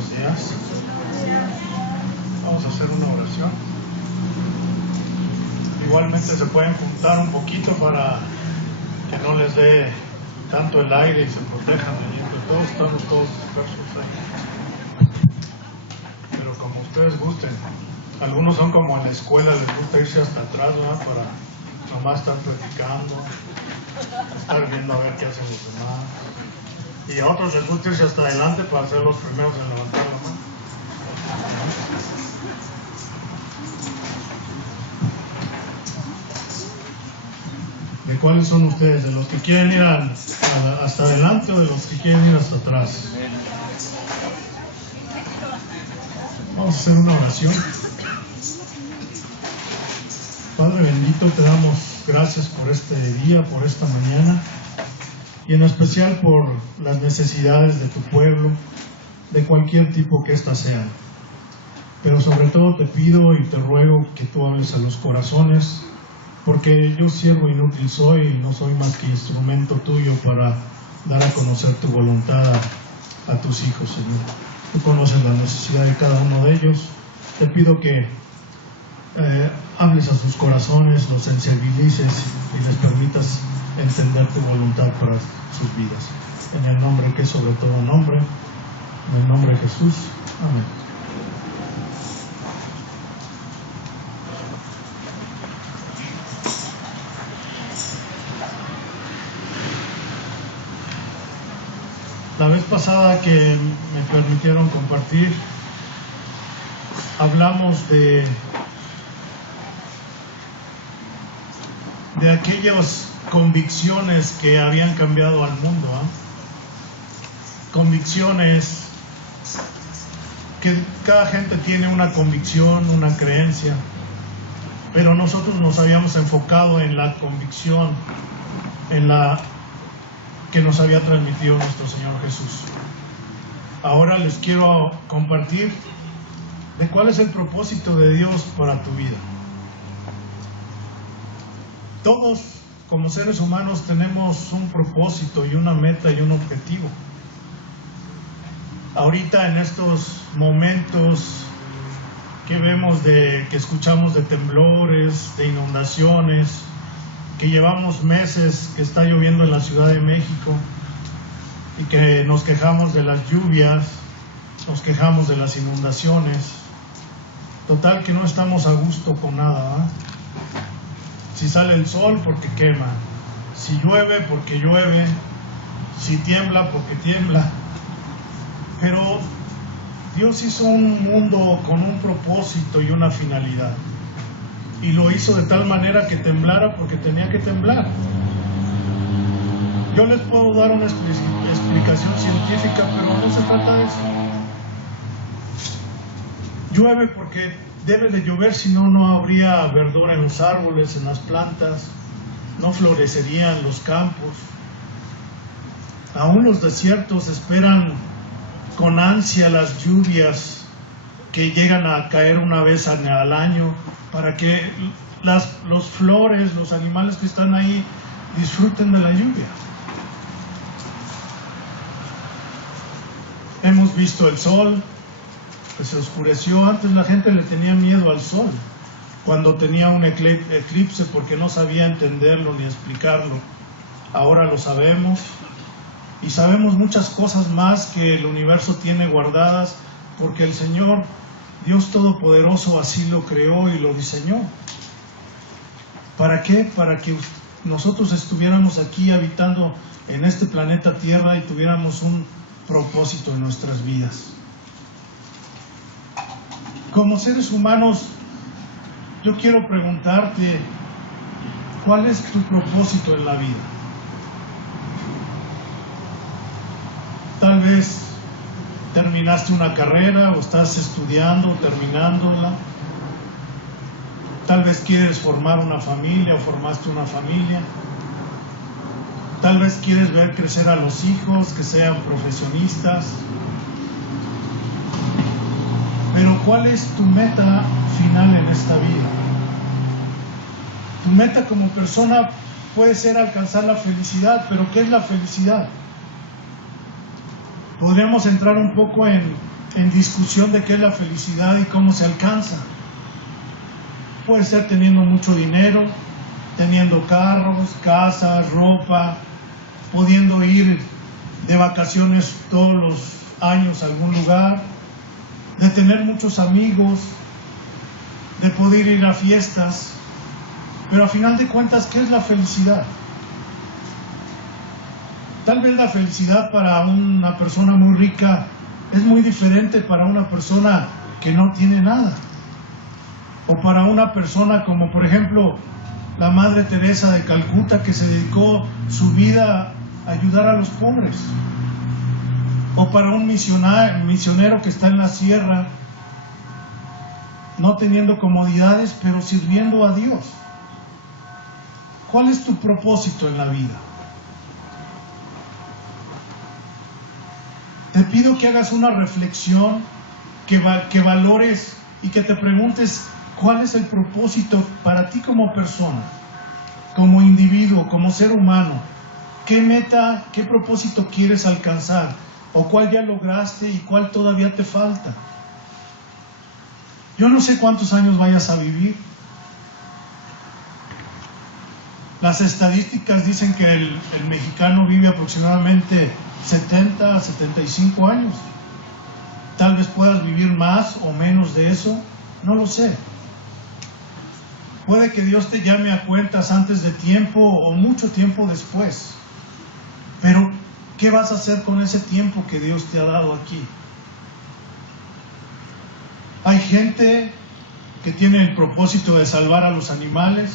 buenos días. Vamos a hacer una oración. Igualmente se pueden juntar un poquito para que no les dé tanto el aire y se protejan allí entre todos. Estamos todos dispersos ahí. Pero como ustedes gusten. Algunos son como en la escuela, les gusta irse hasta atrás, ¿no? Para nomás estar platicando, estar viendo a ver qué hacen los demás. Y a otros les gusta irse hasta adelante para ser los primeros en levantar la mano. ¿De cuáles son ustedes? ¿De los que quieren ir hasta adelante o de los que quieren ir hasta atrás? Vamos a hacer una oración. Padre bendito, te damos gracias por este día, por esta mañana y en especial por las necesidades de tu pueblo, de cualquier tipo que éstas sean. Pero sobre todo te pido y te ruego que tú hables a los corazones, porque yo siervo inútil soy y no soy más que instrumento tuyo para dar a conocer tu voluntad a tus hijos, Señor. Tú conoces la necesidad de cada uno de ellos. Te pido que hables a sus corazones, los sensibilices y les permitas entender tu voluntad para sus vidas. En el nombre que es sobre todo nombre, en el nombre de Jesús. Amén. La vez pasada que me permitieron compartir, hablamos de aquellas convicciones que habían cambiado al mundo, Convicciones que cada gente tiene una convicción, una creencia, pero nosotros nos habíamos enfocado en la convicción, en la que nos había transmitido nuestro Señor Jesús. Ahora les quiero compartir de cuál es el propósito de Dios para tu vida. Todos, como seres humanos, tenemos un propósito y una meta y un objetivo. Ahorita, en estos momentos que vemos que escuchamos de temblores, de inundaciones, que llevamos meses que está lloviendo en la Ciudad de México y que nos quejamos de las lluvias, nos quejamos de las inundaciones. Total que no estamos a gusto con nada, Si sale el sol, porque quema. Si llueve, porque llueve. Si tiembla, porque tiembla. Pero Dios hizo un mundo con un propósito y una finalidad. Y lo hizo de tal manera que temblara porque tenía que temblar. Yo les puedo dar una explicación científica, pero no se trata de eso. Llueve porque debe de llover, si no, no habría verdura en los árboles, en las plantas, no florecerían los campos. Aún los desiertos esperan con ansia las lluvias que llegan a caer una vez al año para que los flores, los animales que están ahí disfruten de la lluvia. Hemos visto el sol que se oscureció. Antes la gente le tenía miedo al sol cuando tenía un eclipse porque no sabía entenderlo ni explicarlo. Ahora lo sabemos y sabemos muchas cosas más que el universo tiene guardadas porque el Señor, Dios Todopoderoso, así lo creó y lo diseñó. ¿Para qué? Para que nosotros estuviéramos aquí habitando en este planeta Tierra y tuviéramos un propósito en nuestras vidas. Como seres humanos, yo quiero preguntarte, ¿cuál es tu propósito en la vida? Tal vez terminaste una carrera o estás estudiando, terminándola. Tal vez quieres formar una familia o formaste una familia. Tal vez quieres ver crecer a los hijos, que sean profesionistas. Pero ¿cuál es tu meta final en esta vida? Tu meta como persona puede ser alcanzar la felicidad, pero ¿qué es la felicidad? Podríamos entrar un poco en en discusión de qué es la felicidad y cómo se alcanza. Puede ser teniendo mucho dinero, teniendo carros, casas, ropa, pudiendo ir de vacaciones todos los años a algún lugar, de tener muchos amigos, de poder ir a fiestas. Pero a final de cuentas, ¿qué es la felicidad? Tal vez la felicidad para una persona muy rica es muy diferente para una persona que no tiene nada. O para una persona como por ejemplo la Madre Teresa de Calcuta, que se dedicó su vida a ayudar a los pobres. O para un misionero que está en la sierra, no teniendo comodidades, pero sirviendo a Dios. ¿Cuál es tu propósito en la vida? Te pido que hagas una reflexión, que valores y que te preguntes cuál es el propósito para ti como persona, como individuo, como ser humano. ¿Qué meta, qué propósito quieres alcanzar? ¿O cuál ya lograste y cuál todavía te falta? Yo no sé cuántos años vayas a vivir. Las estadísticas dicen que el mexicano vive aproximadamente 70 a 75 años. Tal vez puedas vivir más o menos de eso, no lo sé. Puede que Dios te llame a cuentas antes de tiempo o mucho tiempo después. Pero, ¿qué vas a hacer con ese tiempo que Dios te ha dado aquí? Hay gente que tiene el propósito de salvar a los animales,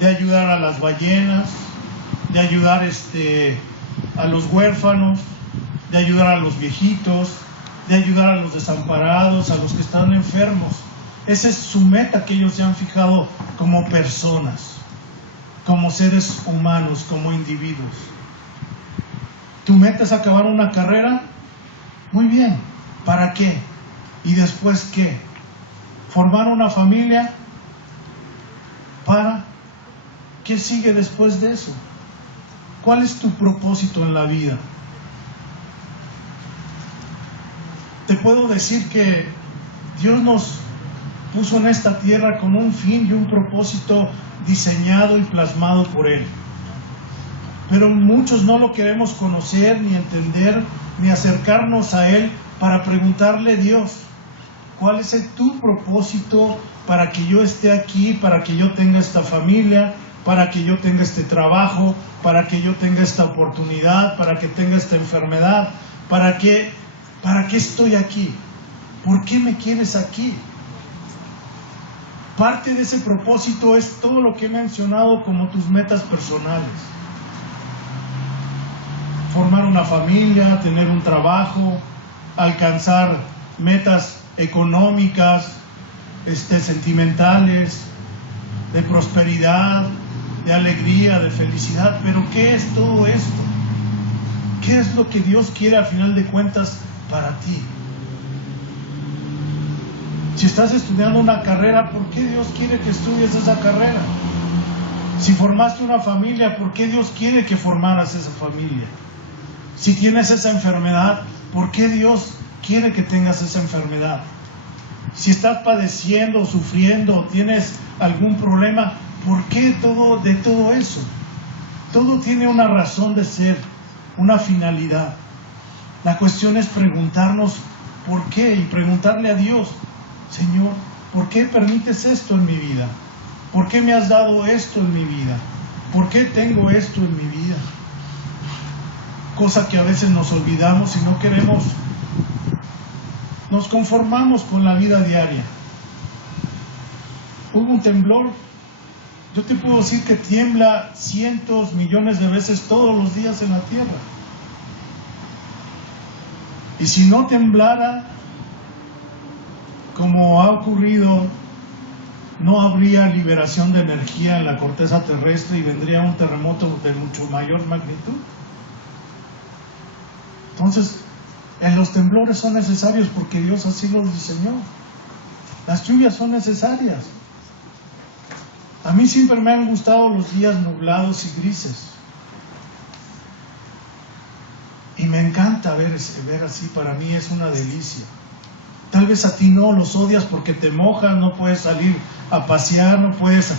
de ayudar a las ballenas, de ayudar a los huérfanos, de ayudar a los viejitos, de ayudar a los desamparados, a los que están enfermos. Esa es su meta que ellos se han fijado como personas, como seres humanos, como individuos. ¿Tu meta es acabar una carrera? Muy bien. ¿Para qué? ¿Y después qué? ¿Formar una familia? ¿Para? ¿Qué sigue después de eso? ¿Cuál es tu propósito en la vida? Te puedo decir que Dios nos puso en esta tierra con un fin y un propósito diseñado y plasmado por Él. Pero muchos no lo queremos conocer, ni entender, ni acercarnos a Él para preguntarle: Dios, ¿cuál es tu propósito para que yo esté aquí, para que yo tenga esta familia, para que yo tenga este trabajo, para que yo tenga esta oportunidad, para que tenga esta enfermedad? ¿Para qué estoy aquí? ¿Por qué me quieres aquí? Parte de ese propósito es todo lo que he mencionado como tus metas personales. Formar una familia, tener un trabajo, alcanzar metas económicas, sentimentales, de prosperidad, de alegría, de felicidad. Pero ¿qué es todo esto? ¿Qué es lo que Dios quiere al final de cuentas para ti? Si estás estudiando una carrera, ¿por qué Dios quiere que estudies esa carrera? Si formaste una familia, ¿por qué Dios quiere que formaras esa familia? Si tienes esa enfermedad, ¿por qué Dios quiere que tengas esa enfermedad? Si estás padeciendo, sufriendo, tienes algún problema, ¿por qué de todo eso? Todo tiene una razón de ser, una finalidad. La cuestión es preguntarnos por qué y preguntarle a Dios: Señor, ¿por qué permites esto en mi vida? ¿Por qué me has dado esto en mi vida? ¿Por qué tengo esto en mi vida? Cosa que a veces nos olvidamos y no queremos. Nos conformamos con la vida diaria. Hubo un temblor. Yo te puedo decir que tiembla cientos, millones de veces todos los días en la tierra. Y si no temblara, como ha ocurrido, no habría liberación de energía en la corteza terrestre y vendría un terremoto de mucho mayor magnitud. Entonces, los temblores son necesarios porque Dios así los diseñó. Las lluvias son necesarias. A mí siempre me han gustado los días nublados y grises. Y me encanta ver así, para mí es una delicia. Tal vez a ti no, los odias porque te mojas, no puedes salir a pasear, no puedes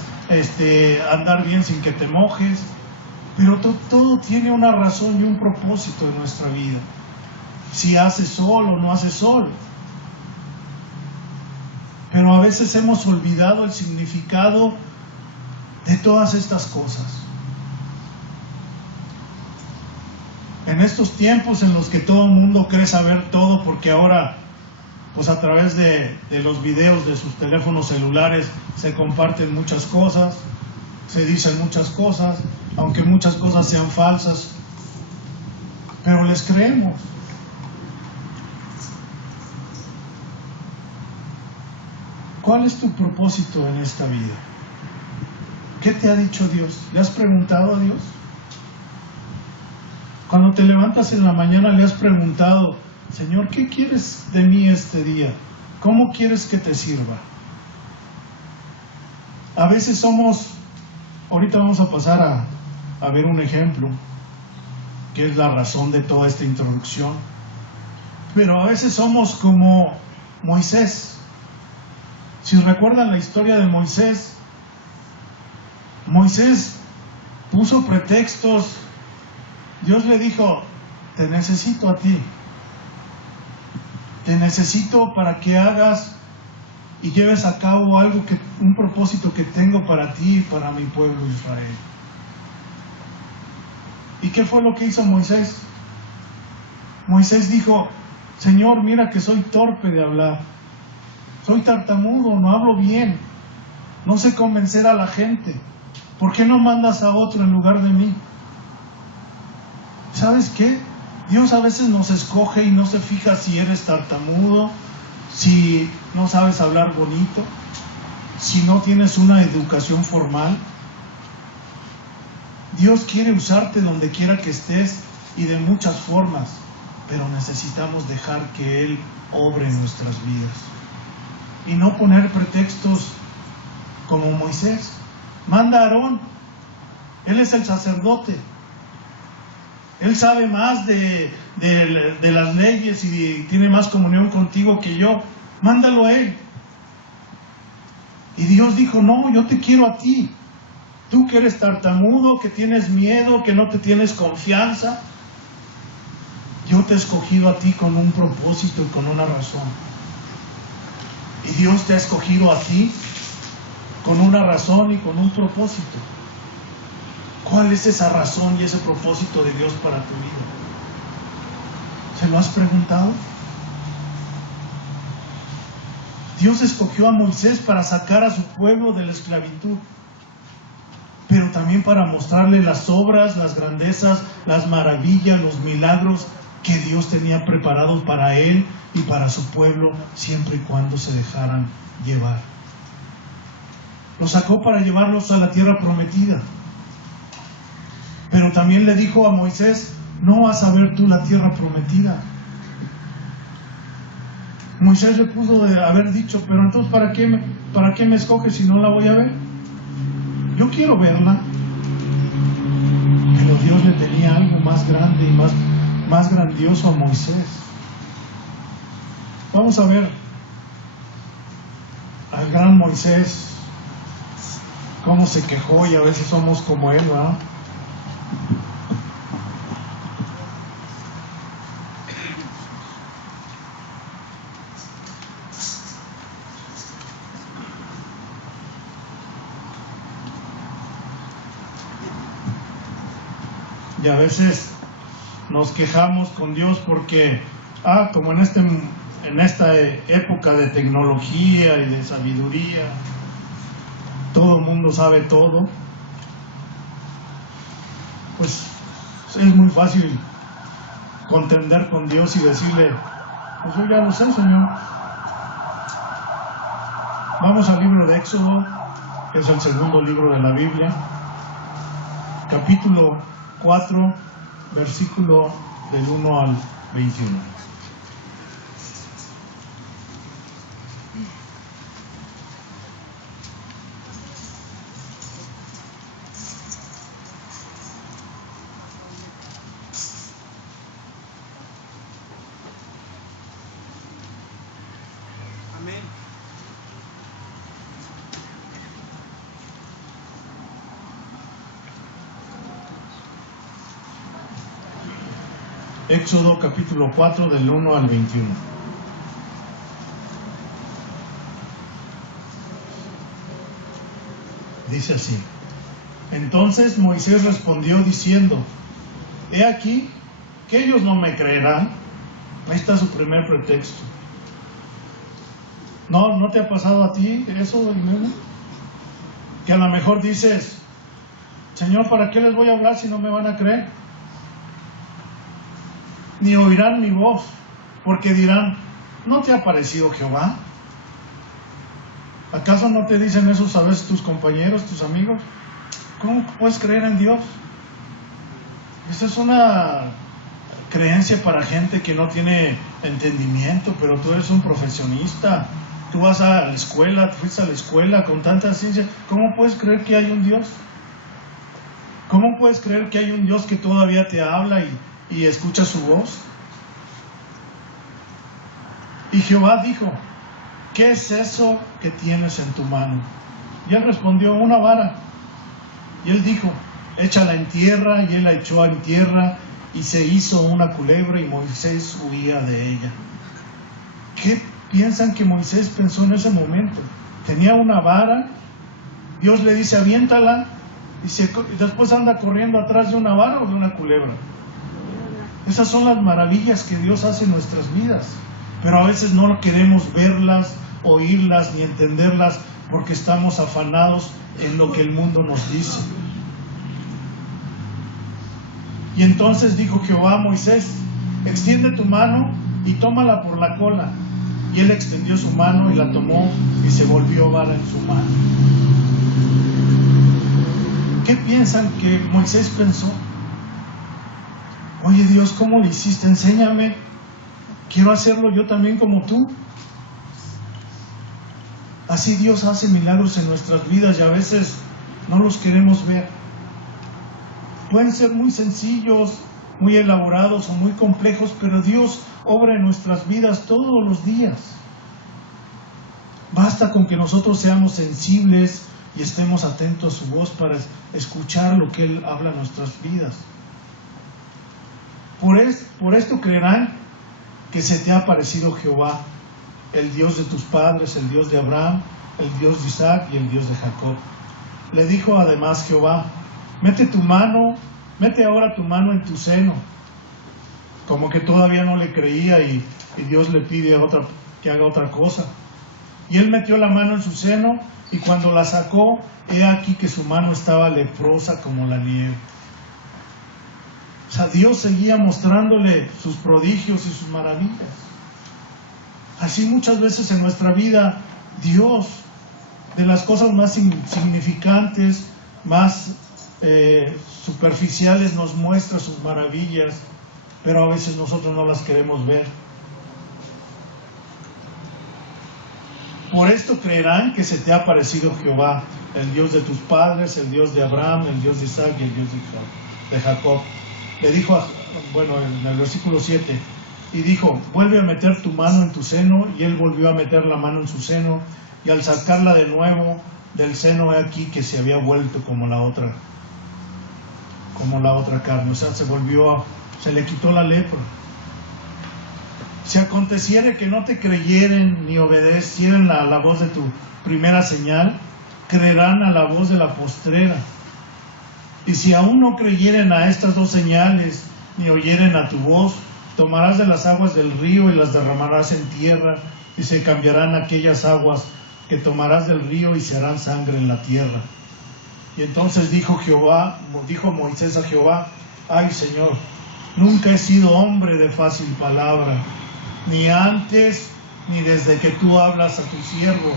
andar bien sin que te mojes, pero todo tiene una razón y un propósito en nuestra vida. Si hace sol o no hace sol. Pero a veces hemos olvidado el significado de todas estas cosas. En estos tiempos en los que todo el mundo cree saber todo, porque ahora, pues a través de los videos de sus teléfonos celulares se comparten muchas cosas, se dicen muchas cosas, aunque muchas cosas sean falsas, pero les creemos. ¿Cuál es tu propósito en esta vida? ¿Qué te ha dicho Dios? ¿Le has preguntado a Dios? Cuando te levantas en la mañana, le has preguntado: Señor, ¿qué quieres de mí este día? ¿Cómo quieres que te sirva? A veces ahorita vamos a pasar a ver un ejemplo, que es la razón de toda esta introducción, pero a veces somos como Moisés. Si recuerdan la historia de Moisés, Moisés puso pretextos. Dios le dijo: te necesito a ti, te necesito para que hagas y lleves a cabo un propósito que tengo para ti y para mi pueblo Israel. ¿Y qué fue lo que hizo Moisés? Moisés dijo: Señor, mira que soy torpe de hablar, soy tartamudo, no hablo bien, no sé convencer a la gente. ¿Por qué no mandas a otro en lugar de mí? ¿Sabes qué? Dios a veces nos escoge y no se fija si eres tartamudo, si no sabes hablar bonito, si no tienes una educación formal. Dios quiere usarte donde quiera que estés y de muchas formas, pero necesitamos dejar que Él obre en nuestras vidas y no poner pretextos como Moisés. Manda a Aarón, él es el sacerdote. Él sabe más de las leyes y tiene más comunión contigo que yo. Mándalo a él. Y Dios dijo: no, yo te quiero a ti. Tú que eres tartamudo, que tienes miedo, que no te tienes confianza. Yo te he escogido a ti con un propósito y con una razón. Y Dios te ha escogido a ti con una razón y con un propósito. ¿Cuál es esa razón y ese propósito de Dios para tu vida? ¿Se lo has preguntado? Dios escogió a Moisés para sacar a su pueblo de la esclavitud, pero también para mostrarle las obras, las grandezas, las maravillas, los milagros que Dios tenía preparados para él y para su pueblo, siempre y cuando se dejaran llevar. Los sacó para llevarlos a la tierra prometida. Pero también le dijo a Moisés: no vas a ver tú la tierra prometida. Moisés le pudo haber dicho: pero entonces ¿para qué me escoges si no la voy a ver? Yo quiero verla. Pero Dios le tenía algo más grande y más grandioso a Moisés. Vamos a ver al gran Moisés, cómo se quejó, y a veces somos como él, ¿verdad? Y a veces nos quejamos con Dios porque, como en esta época de tecnología y de sabiduría, todo el mundo sabe todo, pues es muy fácil contender con Dios y decirle: pues yo ya lo sé, Señor. Vamos al libro de Éxodo, que es el segundo libro de la Biblia, capítulo 4, versículo del 1 al 21. Éxodo capítulo 4 del 1 al 21. Dice así: Entonces Moisés respondió diciendo: He aquí que ellos no me creerán. Ahí está su primer pretexto. ¿No te ha pasado a ti eso, hermano? Que a lo mejor dices: Señor, ¿para qué les voy a hablar si no me van a creer? Ni oirán mi voz, porque dirán: ¿no te ha parecido Jehová? ¿Acaso no te dicen eso a veces tus compañeros, tus amigos? ¿Cómo puedes creer en Dios? Esa es una creencia para gente que no tiene entendimiento, pero tú eres un profesionista. Tú vas a la escuela, fuiste a la escuela con tanta ciencia. ¿Cómo puedes creer que hay un Dios? ¿Cómo puedes creer que hay un Dios que todavía te habla y escucha su voz? Y Jehová dijo: ¿qué es eso que tienes en tu mano? Y él respondió: una vara. Y él dijo: échala en tierra. Y él la echó en tierra y se hizo una culebra, y Moisés huía de ella. ¿Qué piensan que Moisés pensó en ese momento? Tenía una vara, Dios le dice: aviéntala, y después anda corriendo atrás de una vara o de una culebra. Esas son las maravillas que Dios hace en nuestras vidas, pero a veces no queremos verlas, oírlas ni entenderlas, porque estamos afanados en lo que el mundo nos dice. Y entonces dijo Jehová a Moisés: extiende tu mano y tómala por la cola. Y él extendió su mano y la tomó, y se volvió vara en su mano. ¿Qué piensan que Moisés pensó? Oye, Dios, ¿cómo lo hiciste? Enséñame, quiero hacerlo yo también como tú. Así Dios hace milagros en nuestras vidas y a veces no los queremos ver. Pueden ser muy sencillos, muy elaborados o muy complejos, pero Dios obra en nuestras vidas todos los días. Basta con que nosotros seamos sensibles y estemos atentos a su voz para escuchar lo que Él habla en nuestras vidas. Por esto creerán que se te ha aparecido Jehová, el Dios de tus padres, el Dios de Abraham, el Dios de Isaac y el Dios de Jacob. Le dijo además Jehová: mete ahora tu mano en tu seno. Como que todavía no le creía y Dios le pide que haga otra cosa. Y él metió la mano en su seno, y cuando la sacó, he aquí que su mano estaba leprosa como la nieve. O sea, Dios seguía mostrándole sus prodigios y sus maravillas. Así muchas veces en nuestra vida, Dios, de las cosas más insignificantes, más superficiales, nos muestra sus maravillas, pero a veces nosotros no las queremos ver. Por esto creerán que se te ha aparecido Jehová, el Dios de tus padres, el Dios de Abraham, el Dios de Isaac y el Dios de Jacob. Le dijo, en el versículo 7, y dijo: vuelve a meter tu mano en tu seno. Y él volvió a meter la mano en su seno, y al sacarla de nuevo del seno, he aquí que se había vuelto como la otra carne. O sea, se le quitó la lepra. Si aconteciere que no te creyeren ni obedecieren a la voz de tu primera señal, creerán a la voz de la postrera. Y si aún no creyeren a estas dos señales, ni oyeren a tu voz, tomarás de las aguas del río y las derramarás en tierra, y se cambiarán aquellas aguas que tomarás del río y se harán sangre en la tierra. Y entonces dijo Moisés a Jehová: ay, Señor, nunca he sido hombre de fácil palabra, ni antes ni desde que tú hablas a tu siervo,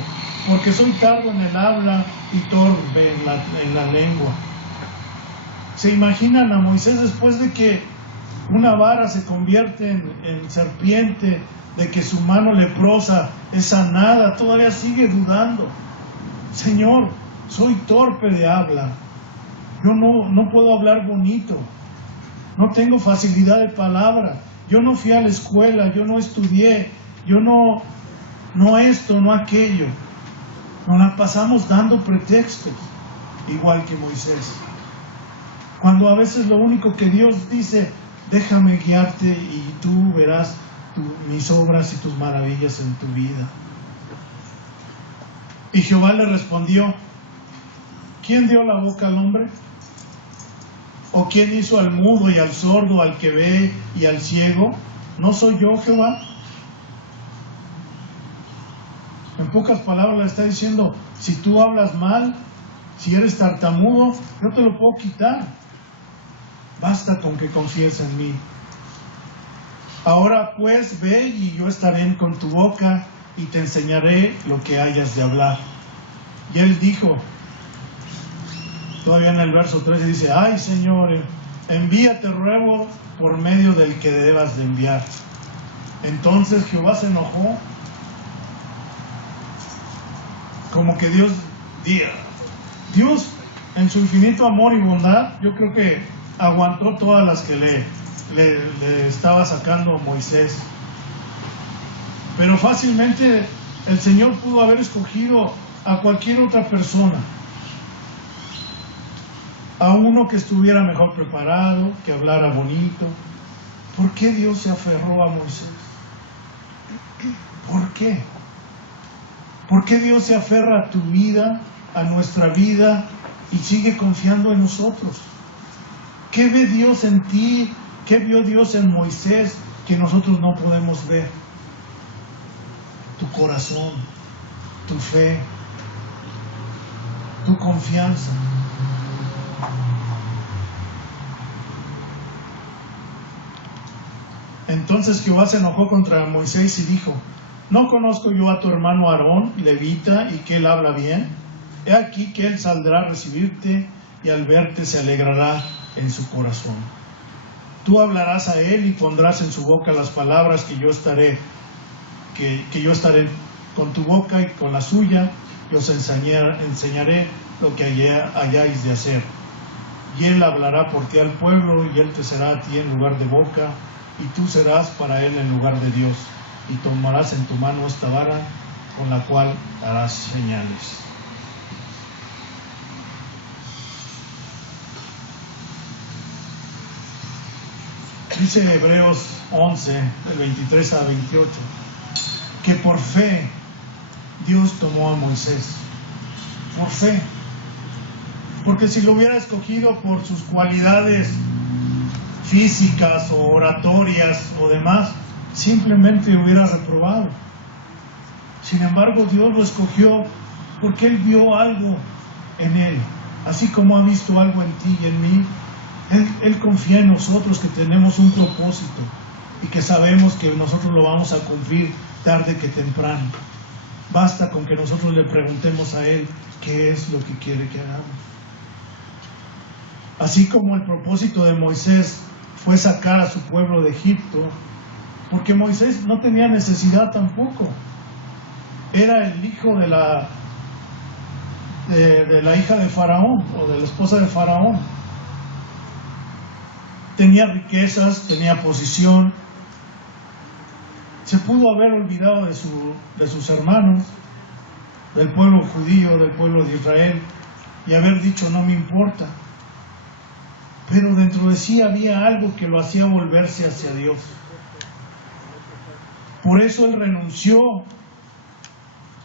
porque soy tardo en el habla y torpe en la lengua. ¿Se imaginan a Moisés después de que una vara se convierte en serpiente, de que su mano leprosa es sanada? Todavía sigue dudando. Señor, soy torpe de habla, yo no puedo hablar bonito, no tengo facilidad de palabra, yo no fui a la escuela, yo no estudié, yo no esto, no aquello. Nos la pasamos dando pretextos, igual que Moisés. Cuando a veces lo único que Dios dice: déjame guiarte y tú verás mis obras y tus maravillas en tu vida. Y Jehová le respondió: ¿quién dio la boca al hombre? ¿O quién hizo al mudo y al sordo, al que ve y al ciego? ¿No soy yo, Jehová? En pocas palabras le está diciendo: si tú hablas mal, si eres tartamudo, yo te lo puedo quitar. Basta con que confíes en mí. Ahora pues ve, y yo estaré con tu boca y te enseñaré lo que hayas de hablar. Y él dijo, todavía en el verso 13 dice: ay, Señor, envíate, ruego, por medio del que debas de enviar. Entonces Jehová se enojó, como que Dios en su infinito amor y bondad, yo creo que aguantó todas las que le estaba sacando Moisés. Pero fácilmente el Señor pudo haber escogido a cualquier otra persona, a uno que estuviera mejor preparado, que hablara bonito. ¿Por qué Dios se aferró a Moisés? ¿Por qué? ¿Por qué Dios se aferra a tu vida, a nuestra vida, y sigue confiando en nosotros? ¿Qué ve Dios en ti? ¿Qué vio Dios en Moisés que nosotros no podemos ver? Tu corazón, tu fe, tu confianza. Entonces Jehová se enojó contra Moisés y dijo: ¿no conozco yo a tu hermano Aarón, levita, y que él habla bien? He aquí que él saldrá a recibirte, y al verte se alegrará en su corazón. Tú hablarás a él y pondrás en su boca las palabras que yo estaré con tu boca y con la suya, y os enseñaré lo que hayáis de hacer. Y él hablará por ti al pueblo, y él te será a ti en lugar de boca, y tú serás para él en lugar de Dios. Y tomarás en tu mano esta vara, con la cual harás señales. Dice Hebreos 11, del 23 a 28, que por fe Dios tomó a Moisés. Por fe. Porque si lo hubiera escogido por sus cualidades físicas o oratorias o demás, simplemente hubiera reprobado. Sin embargo, Dios lo escogió porque Él vio algo en él, así como ha visto algo en ti y en mí. Él confía en nosotros, que tenemos un propósito y que sabemos que nosotros lo vamos a cumplir tarde que temprano. Basta con que nosotros le preguntemos a Él qué es lo que quiere que hagamos. Así como el propósito de Moisés fue sacar a su pueblo de Egipto, porque Moisés no tenía necesidad tampoco. Era el hijo de la hija de Faraón, o de la esposa de Faraón. Tenía riquezas, tenía posición. Se pudo haber olvidado de sus hermanos, del pueblo judío, del pueblo de Israel, y haber dicho: no me importa. Pero dentro de sí había algo que lo hacía volverse hacia Dios. Por eso él renunció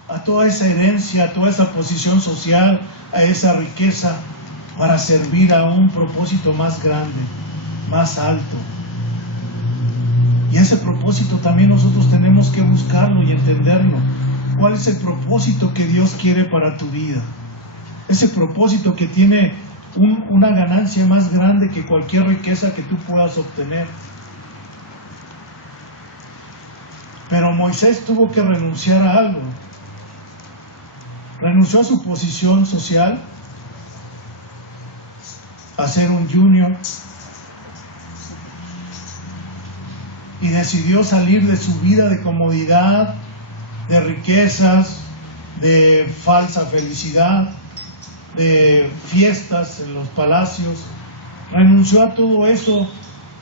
a toda esa herencia, a toda esa posición social, a esa riqueza, para servir a un propósito más grande, más alto. Y ese propósito también nosotros tenemos que buscarlo y entenderlo. ¿Cuál es el propósito que Dios quiere para tu vida? Ese propósito que tiene una ganancia más grande que cualquier riqueza que tú puedas obtener. Pero Moisés tuvo que renunciar a algo. Renunció a su posición social, a ser un junior, y decidió salir de su vida de comodidad, de riquezas, de falsa felicidad, de fiestas en los palacios. Renunció a todo eso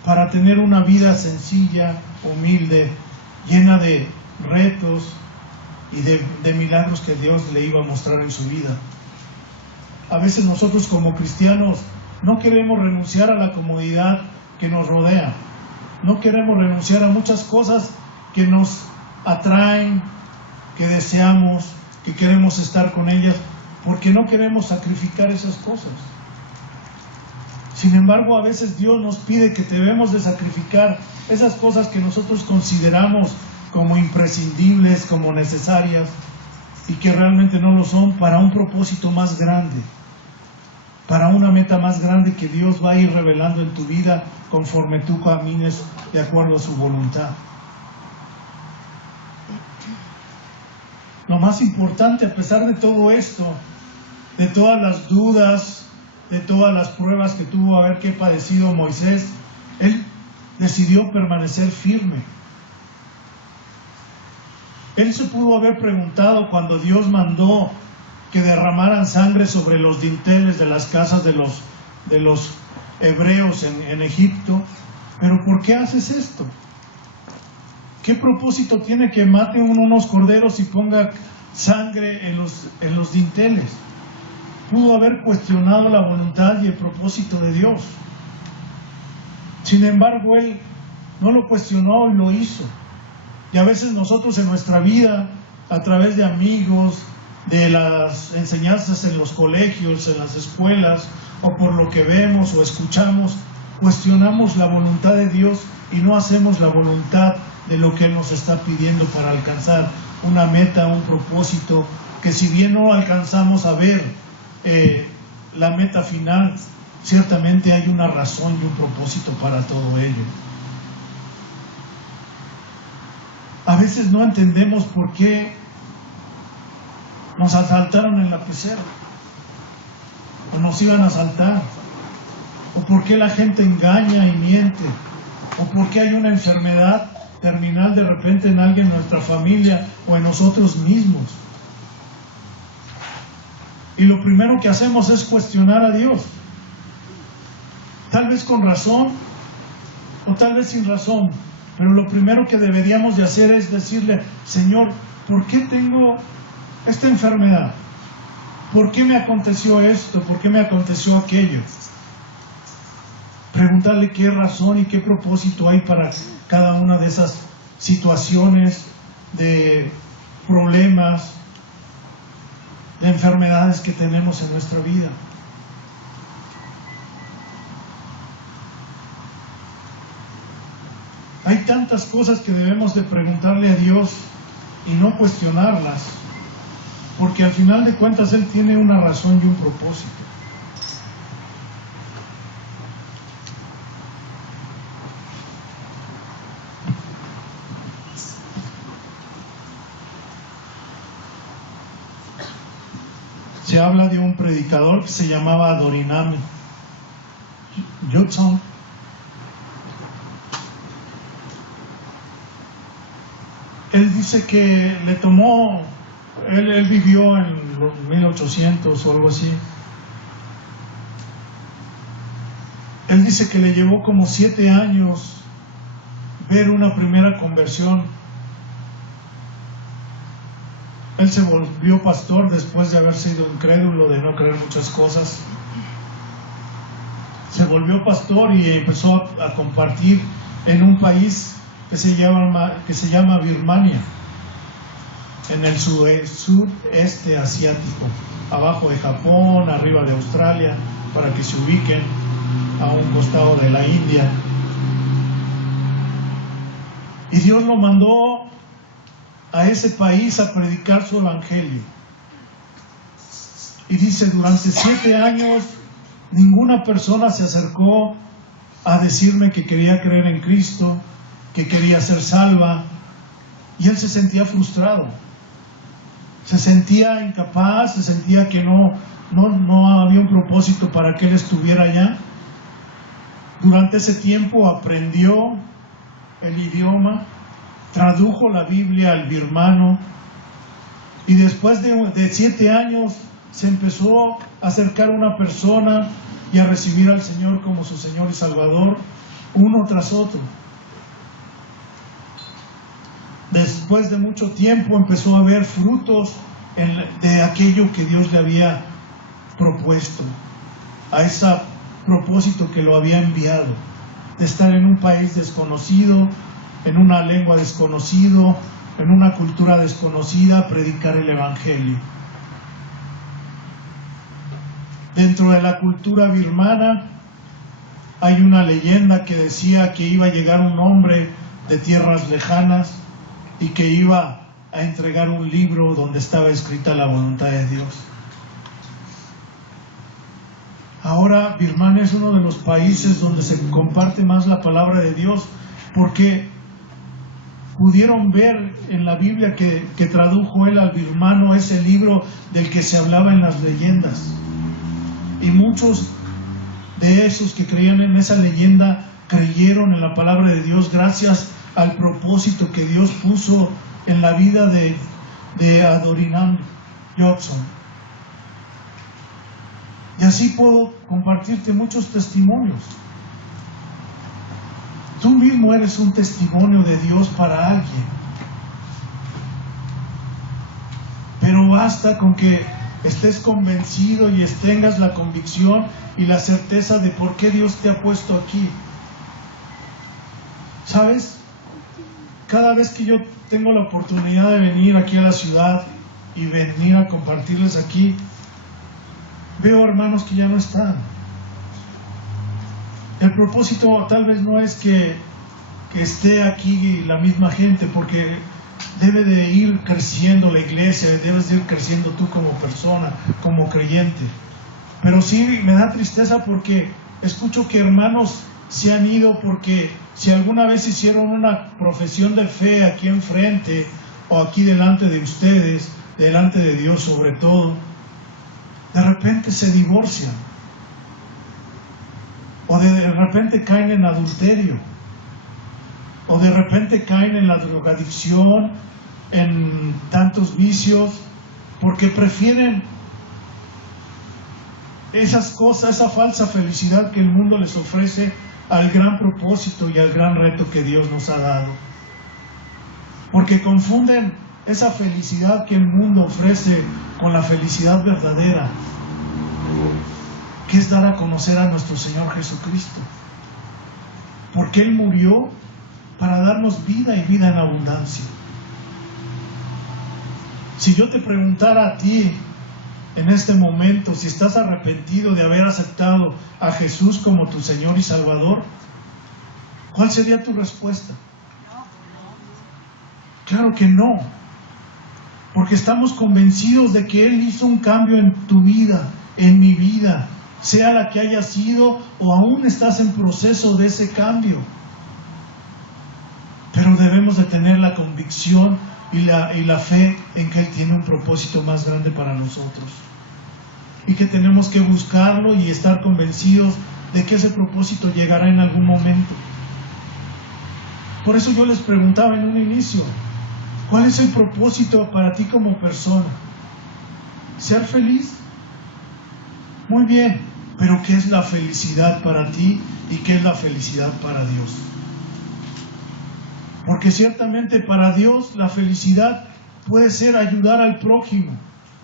para tener una vida sencilla, humilde, llena de retos y de milagros que Dios le iba a mostrar en su vida. A veces nosotros como cristianos no queremos renunciar a la comodidad que nos rodean. No queremos renunciar a muchas cosas que nos atraen, que deseamos, que queremos estar con ellas, porque no queremos sacrificar esas cosas. Sin embargo, a veces Dios nos pide que debemos de sacrificar esas cosas que nosotros consideramos como imprescindibles, como necesarias, y que realmente no lo son, para un propósito más grande, para una meta más grande que Dios va a ir revelando en tu vida conforme tú camines de acuerdo a su voluntad. Lo más importante, a pesar de todo esto, de todas las dudas, de todas las pruebas que tuvo a ver qué padecido Moisés, él decidió permanecer firme. Él se pudo haber preguntado cuando Dios mandó que derramaran sangre sobre los dinteles de las casas de los hebreos en Egipto, pero ¿por qué haces esto? ¿Qué propósito tiene que mate unos corderos y ponga sangre en los dinteles? Pudo haber cuestionado la voluntad y el propósito de Dios. Sin embargo, él no lo cuestionó y lo hizo. Y a veces nosotros en nuestra vida, a través de amigos, de las enseñanzas en los colegios, en las escuelas, o por lo que vemos o escuchamos, cuestionamos la voluntad de Dios y no hacemos la voluntad de lo que Él nos está pidiendo para alcanzar una meta, un propósito, que si bien no alcanzamos a ver la meta final, ciertamente hay una razón y un propósito para todo ello. A veces no entendemos por qué nos asaltaron en la pecera, o nos iban a asaltar, o por qué la gente engaña y miente, o por qué hay una enfermedad terminal de repente en alguien en nuestra familia o en nosotros mismos. Y lo primero que hacemos es cuestionar a Dios, tal vez con razón o tal vez sin razón, pero lo primero que deberíamos de hacer es decirle: Señor, ¿por qué tengo esta enfermedad? ¿Por qué me aconteció esto? ¿Por qué me aconteció aquello? Preguntarle qué razón y qué propósito hay para cada una de esas situaciones, de problemas, de enfermedades que tenemos en nuestra vida. Hay tantas cosas que debemos de preguntarle a Dios y no cuestionarlas, porque al final de cuentas Él tiene una razón y un propósito. Se habla de un predicador que se llamaba Adoniram Judson. Él dice que le tomó, él vivió en los 1800 o algo así. Él dice que le llevó como 7 años ver una primera conversión. Él se volvió pastor después de haber sido incrédulo, de no creer muchas cosas. Se volvió pastor y empezó a compartir en un país que se llama Birmania, en el sureste asiático, abajo de Japón, arriba de Australia, para que se ubiquen, a un costado de la India. Y Dios lo mandó a ese país a predicar su evangelio. Y dice, durante 7 años ninguna persona se acercó a decirme que quería creer en Cristo, que quería ser salva, y él se sentía frustrado, se sentía incapaz, se sentía que no había un propósito para que él estuviera allá. Durante ese tiempo aprendió el idioma, tradujo la Biblia al birmano, y después de 7 años se empezó a acercar a una persona y a recibir al Señor como su Señor y Salvador, uno tras otro. Después de mucho tiempo empezó a ver frutos de aquello que Dios le había propuesto, a ese propósito que lo había enviado. de estar en un país desconocido, en una lengua desconocido, en una cultura desconocida, predicar el Evangelio. Dentro de la cultura birmana hay una leyenda que decía que iba a llegar un hombre de tierras lejanas y que iba a entregar un libro donde estaba escrita la voluntad de Dios. Ahora Birmania es uno de los países donde se comparte más la palabra de Dios, porque pudieron ver en la Biblia que tradujo él al birmano ese libro del que se hablaba en las leyendas. Y muchos de esos que creían en esa leyenda creyeron en la palabra de Dios gracias al propósito que Dios puso en la vida de Adoniram Judson. Y así puedo compartirte muchos testimonios. Tú mismo eres un testimonio de Dios para alguien. Pero basta con que estés convencido y tengas la convicción y la certeza de por qué Dios te ha puesto aquí. ¿Sabes? Cada vez que yo tengo la oportunidad de venir aquí a la ciudad y venir a compartirles aquí, veo hermanos que ya no están. El propósito tal vez no es que esté aquí la misma gente, porque debe de ir creciendo la iglesia, debes de ir creciendo tú como persona, como creyente. Pero sí me da tristeza porque escucho que hermanos se han ido porque si alguna vez hicieron una profesión de fe aquí enfrente o aquí delante de ustedes, delante de Dios sobre todo, de repente se divorcian o de repente caen en adulterio o de repente caen en la drogadicción, en tantos vicios, porque prefieren esas cosas, esa falsa felicidad que el mundo les ofrece al gran propósito y al gran reto que Dios nos ha dado. Porque confunden esa felicidad que el mundo ofrece con la felicidad verdadera, que es dar a conocer a nuestro Señor Jesucristo. Porque Él murió para darnos vida y vida en abundancia. Si yo te preguntara a ti en este momento si estás arrepentido de haber aceptado a Jesús como tu Señor y Salvador, ¿cuál sería tu respuesta? Claro que no, porque estamos convencidos de que Él hizo un cambio en tu vida, en mi vida, sea la que haya sido o aún estás en proceso de ese cambio. Pero debemos de tener la convicción y la fe en que Él tiene un propósito más grande para nosotros. Y que tenemos que buscarlo y estar convencidos de que ese propósito llegará en algún momento. Por eso yo les preguntaba en un inicio, ¿cuál es el propósito para ti como persona? ¿Ser feliz? Muy bien, pero ¿qué es la felicidad para ti y qué es la felicidad para Dios? Porque ciertamente para Dios la felicidad puede ser ayudar al prójimo,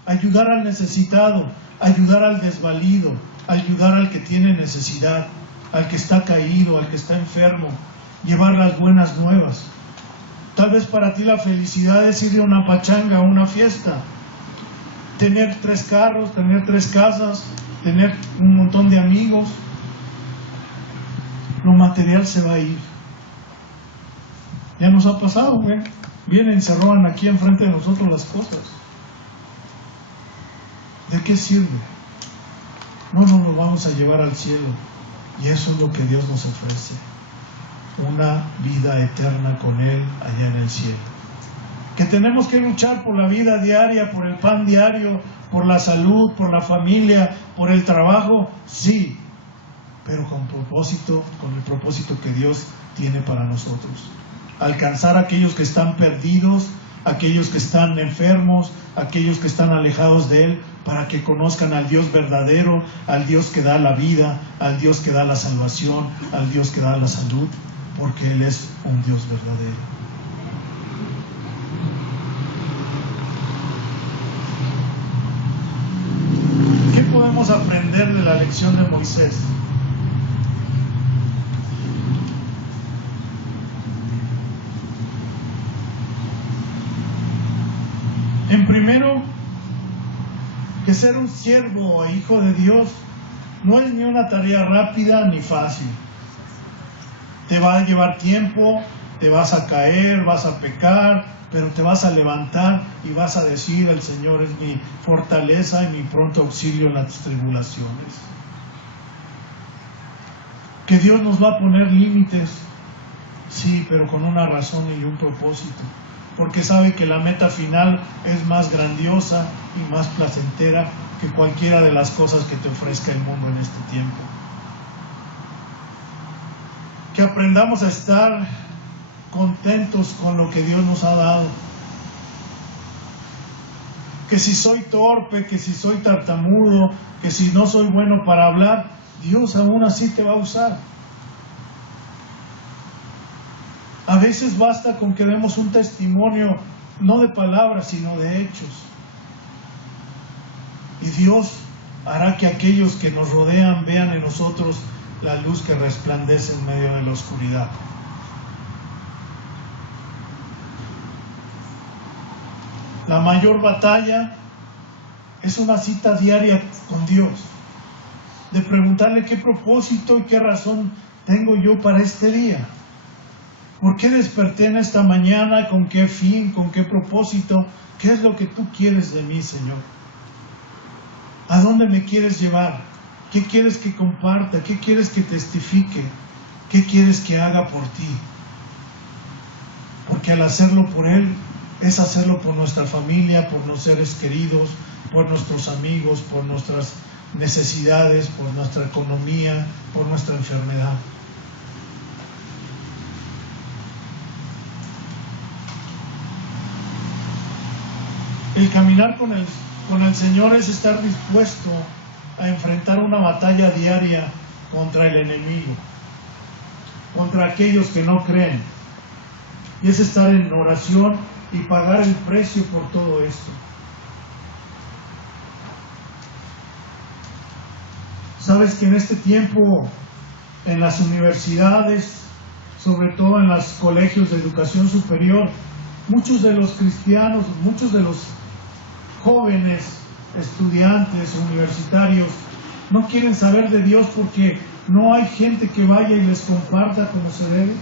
ayudar al necesitado, ayudar al desvalido, ayudar al que tiene necesidad, al que está caído, al que está enfermo, llevar las buenas nuevas. Tal vez para ti la felicidad es ir a una pachanga, a una fiesta, tener 3 carros, tener 3 casas, tener un montón de amigos. Lo material se va a ir. Ya nos ha pasado, ¿eh? Vienen, se roban aquí enfrente de nosotros las cosas. ¿De qué sirve? No nos lo vamos a llevar al cielo. Y eso es lo que Dios nos ofrece. Una vida eterna con Él allá en el cielo. Que tenemos que luchar por la vida diaria, por el pan diario, por la salud, por la familia, por el trabajo, sí, pero con el propósito que Dios tiene para nosotros. Alcanzar a aquellos que están perdidos, aquellos que están enfermos, aquellos que están alejados de Él, para que conozcan al Dios verdadero, al Dios que da la vida, al Dios que da la salvación, al Dios que da la salud, porque Él es un Dios verdadero. ¿Qué podemos aprender de la lección de Moisés? primero, que ser un siervo e hijo de Dios no es ni una tarea rápida ni fácil. Te va a llevar tiempo, te vas a caer, vas a pecar, pero te vas a levantar y vas a decir: el Señor es mi fortaleza y mi pronto auxilio en las tribulaciones. Que Dios nos va a poner límites, sí, pero con una razón y un propósito, porque sabe que la meta final es más grandiosa y más placentera que cualquiera de las cosas que te ofrezca el mundo en este tiempo. Que aprendamos a estar contentos con lo que Dios nos ha dado. Que si soy torpe, que si soy tartamudo, que si no soy bueno para hablar, Dios aún así te va a usar. A veces basta con que demos un testimonio, no de palabras, sino de hechos. Y Dios hará que aquellos que nos rodean vean en nosotros la luz que resplandece en medio de la oscuridad. La mayor batalla es una cita diaria con Dios, de preguntarle qué propósito y qué razón tengo yo para este día. ¿Por qué desperté en esta mañana? ¿Con qué fin? ¿Con qué propósito? ¿Qué es lo que tú quieres de mí, Señor? ¿A dónde me quieres llevar? ¿Qué quieres que comparta? ¿Qué quieres que testifique? ¿Qué quieres que haga por ti? Porque al hacerlo por Él, es hacerlo por nuestra familia, por nuestros seres queridos, por nuestros amigos, por nuestras necesidades, por nuestra economía, por nuestra enfermedad. El caminar con el Señor es estar dispuesto a enfrentar una batalla diaria contra el enemigo, contra aquellos que no creen. Y es estar en oración y pagar el precio por todo esto. Sabes que en este tiempo, en las universidades, sobre todo en los colegios de educación superior, muchos de los cristianos, muchos de los jóvenes, estudiantes, universitarios, no quieren saber de Dios porque no hay gente que vaya y les comparta como se debe.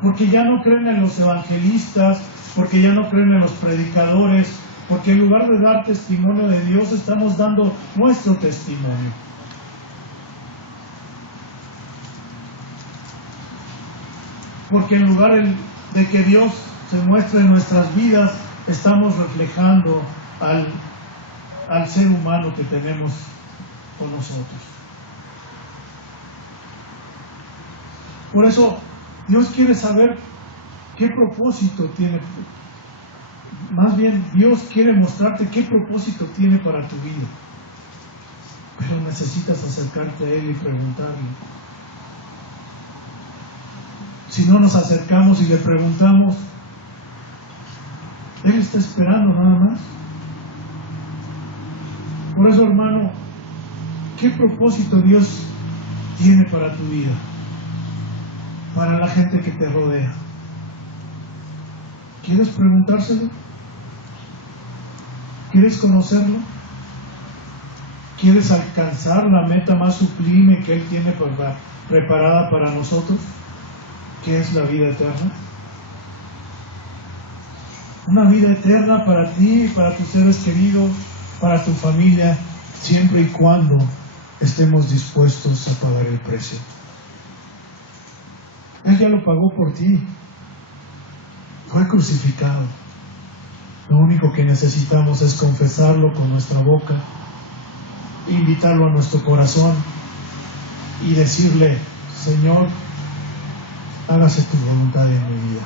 Porque ya no creen en los evangelistas, porque ya no creen en los predicadores, porque en lugar de dar testimonio de Dios, estamos dando nuestro testimonio. Porque en lugar de que Dios se muestre en nuestras vidas, estamos reflejando al ser humano que tenemos con nosotros. Por eso, Dios quiere saber qué propósito tiene. Más bien, Dios quiere mostrarte qué propósito tiene para tu vida. Pero necesitas acercarte a Él y preguntarle. Si no nos acercamos y le preguntamos, Él está esperando nada más. Por eso, hermano, ¿qué propósito Dios tiene para tu vida? Para la gente que te rodea. ¿Quieres preguntárselo? ¿Quieres conocerlo? ¿Quieres alcanzar la meta más sublime que Él tiene preparada para nosotros? ¿Qué es la vida eterna? Una vida eterna para ti, para tus seres queridos, para tu familia, siempre y cuando estemos dispuestos a pagar el precio. Él ya lo pagó por ti. Fue crucificado. Lo único que necesitamos es confesarlo con nuestra boca, invitarlo a nuestro corazón y decirle: Señor, hágase tu voluntad en mi vida.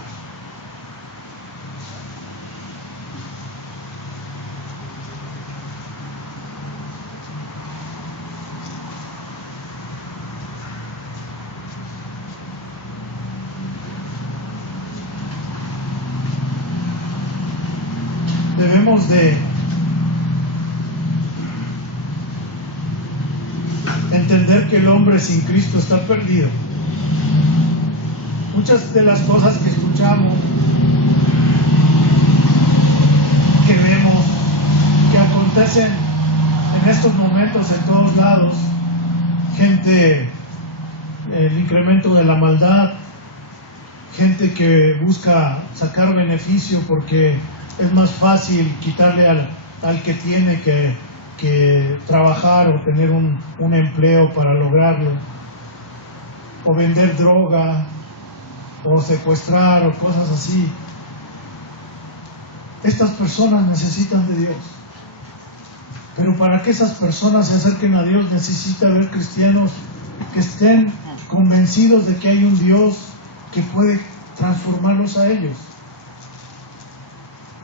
Debemos de entender que el hombre sin Cristo está perdido. Muchas de las cosas que escuchamos acontecen en estos momentos en todos lados, gente, el incremento de la maldad, gente que busca sacar beneficio porque es más fácil quitarle al que tiene que trabajar o tener un empleo para lograrlo, o vender droga, o secuestrar, o cosas así. Estas personas necesitan de Dios. Pero para que esas personas se acerquen a Dios, necesita haber cristianos que estén convencidos de que hay un Dios que puede transformarlos a ellos.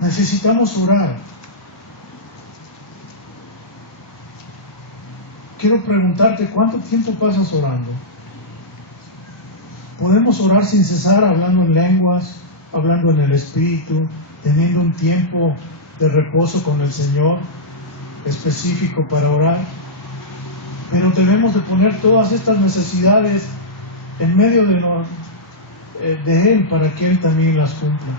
Necesitamos orar. Quiero preguntarte, ¿cuánto tiempo pasas orando? Podemos orar sin cesar, hablando en lenguas, hablando en el Espíritu, teniendo un tiempo de reposo con el Señor específico para orar. Pero debemos de poner todas estas necesidades en medio de Él para que Él también las cumpla.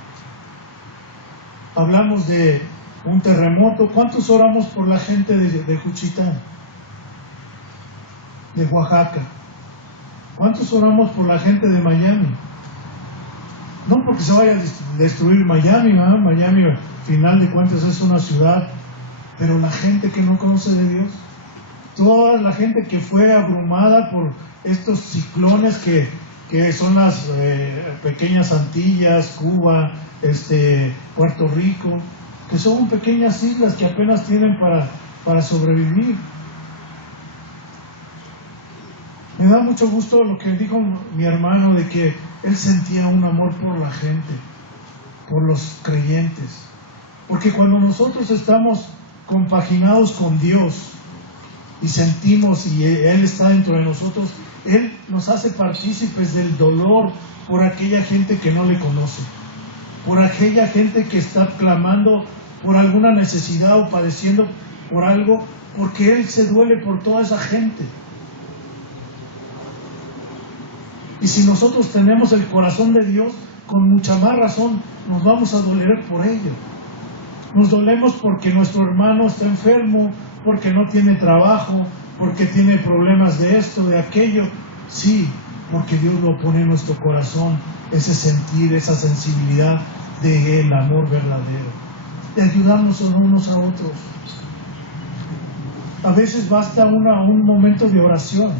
Hablamos de un terremoto. ¿Cuántos oramos por la gente de Juchitán, de Oaxaca? ¿Cuántos oramos por la gente de Miami? No porque se vaya a destruir Miami, ¿no? Miami, al final de cuentas, es una ciudad, pero la gente que no conoce de Dios, toda la gente que fue abrumada por estos ciclones que son las pequeñas Antillas, Cuba, Puerto Rico, que son pequeñas islas que apenas tienen para sobrevivir. Me da mucho gusto lo que dijo mi hermano, de que él sentía un amor por la gente, por los creyentes. Porque cuando nosotros estamos compaginados con Dios y sentimos, y Él está dentro de nosotros, Él nos hace partícipes del dolor por aquella gente que no le conoce, por aquella gente que está clamando por alguna necesidad o padeciendo por algo, porque Él se duele por toda esa gente. Y si nosotros tenemos el corazón de Dios, con mucha más razón nos vamos a doler por ello. Nos dolemos porque nuestro hermano está enfermo, porque no tiene trabajo, porque tiene problemas de esto, de aquello. Sí, porque Dios lo pone en nuestro corazón, ese sentir, esa sensibilidad del amor verdadero, de ayudarnos unos a otros. A veces basta un momento de oración.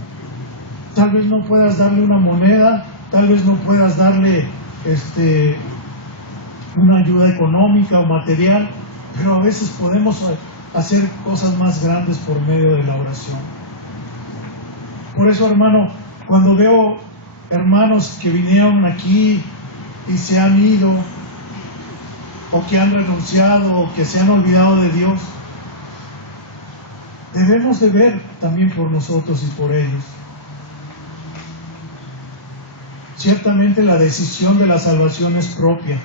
Tal vez no puedas darle una moneda, tal vez no puedas darle una ayuda económica o material, pero a veces podemos hacer cosas más grandes por medio de la oración. Por eso, hermano, cuando veo hermanos que vinieron aquí y se han ido, o que han renunciado, o que se han olvidado de Dios, debemos de ver también por nosotros y por ellos. Ciertamente la decisión de la salvación es propia.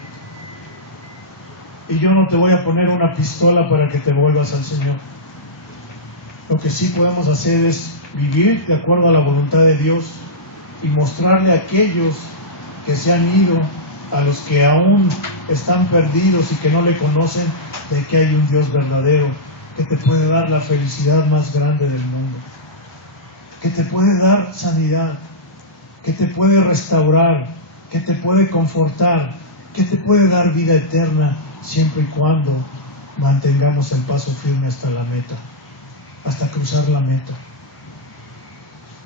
Y yo no te voy a poner una pistola para que te vuelvas al Señor. Lo que sí podemos hacer es vivir de acuerdo a la voluntad de Dios y mostrarle a aquellos que se han ido, a los que aún están perdidos y que no le conocen, de que hay un Dios verdadero que te puede dar la felicidad más grande del mundo, que te puede dar sanidad, que te puede restaurar, que te puede confortar, que te puede dar vida eterna, siempre y cuando mantengamos el paso firme hasta la meta, hasta cruzar la meta.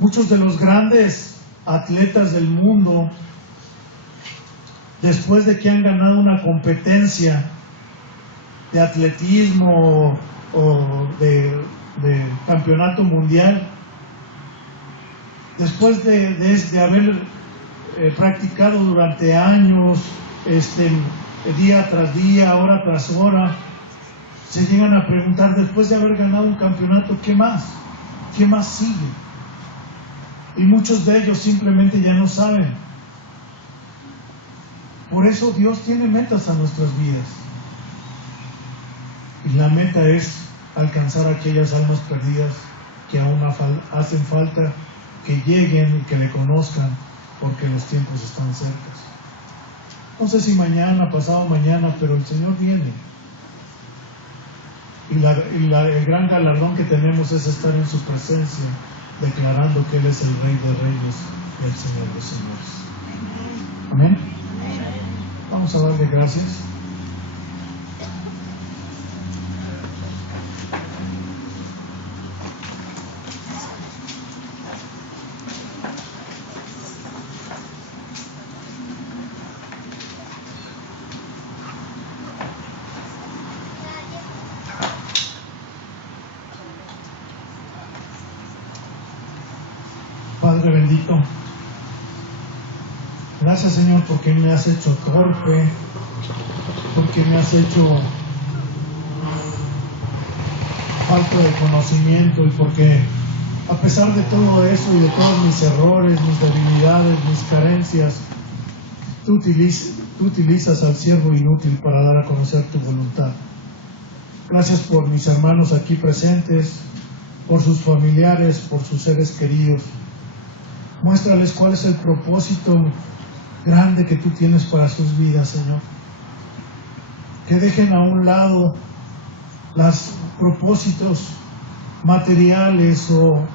Muchos de los grandes atletas del mundo, después de que han ganado una competencia de atletismo o de campeonato mundial, después de haber practicado durante años, día tras día, hora tras hora, se llegan a preguntar, después de haber ganado un campeonato, ¿qué más? ¿Qué más sigue? Y muchos de ellos simplemente ya no saben. Por eso Dios tiene metas a nuestras vidas. Y la meta es alcanzar a aquellas almas perdidas que aún hacen falta que lleguen y que le conozcan, porque los tiempos están cerca. No sé si mañana, pasado mañana, pero el Señor viene. el gran galardón que tenemos es estar en su presencia, declarando que Él es el Rey de Reyes y el Señor de Señores. Amén. Vamos a darle gracias. Padre bendito, gracias Señor porque me has hecho torpe, porque me has hecho falta de conocimiento y porque a pesar de todo eso y de todos mis errores, mis debilidades, mis carencias, tú utilizas al siervo inútil para dar a conocer tu voluntad. Gracias por mis hermanos aquí presentes, por sus familiares, por sus seres queridos. Muéstrales cuál es el propósito grande que tú tienes para sus vidas, Señor. Que dejen a un lado los propósitos materiales o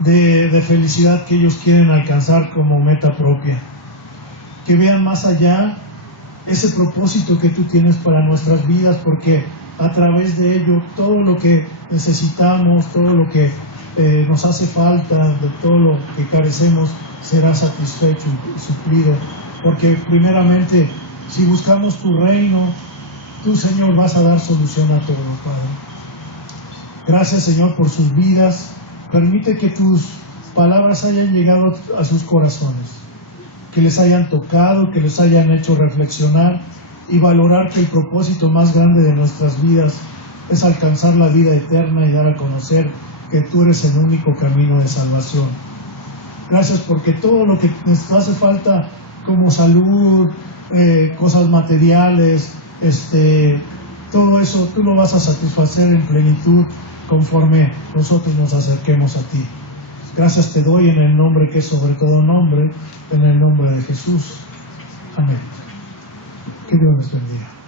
de felicidad que ellos quieren alcanzar como meta propia. Que vean más allá ese propósito que tú tienes para nuestras vidas, porque a través de ello todo lo que necesitamos, todo lo que nos hace falta, de todo lo que carecemos, será satisfecho y suplido, porque primeramente si buscamos tu reino, tú Señor vas a dar solución a todo, Padre. Gracias Señor por sus vidas, permite que tus palabras hayan llegado a sus corazones, que les hayan tocado, que les hayan hecho reflexionar y valorar que el propósito más grande de nuestras vidas es alcanzar la vida eterna y dar a conocer que tú eres el único camino de salvación. Gracias porque todo lo que nos hace falta como salud, cosas materiales, todo eso tú lo vas a satisfacer en plenitud conforme nosotros nos acerquemos a ti. Gracias te doy en el nombre que es sobre todo nombre, en el nombre de Jesús. Amén. Que Dios les bendiga.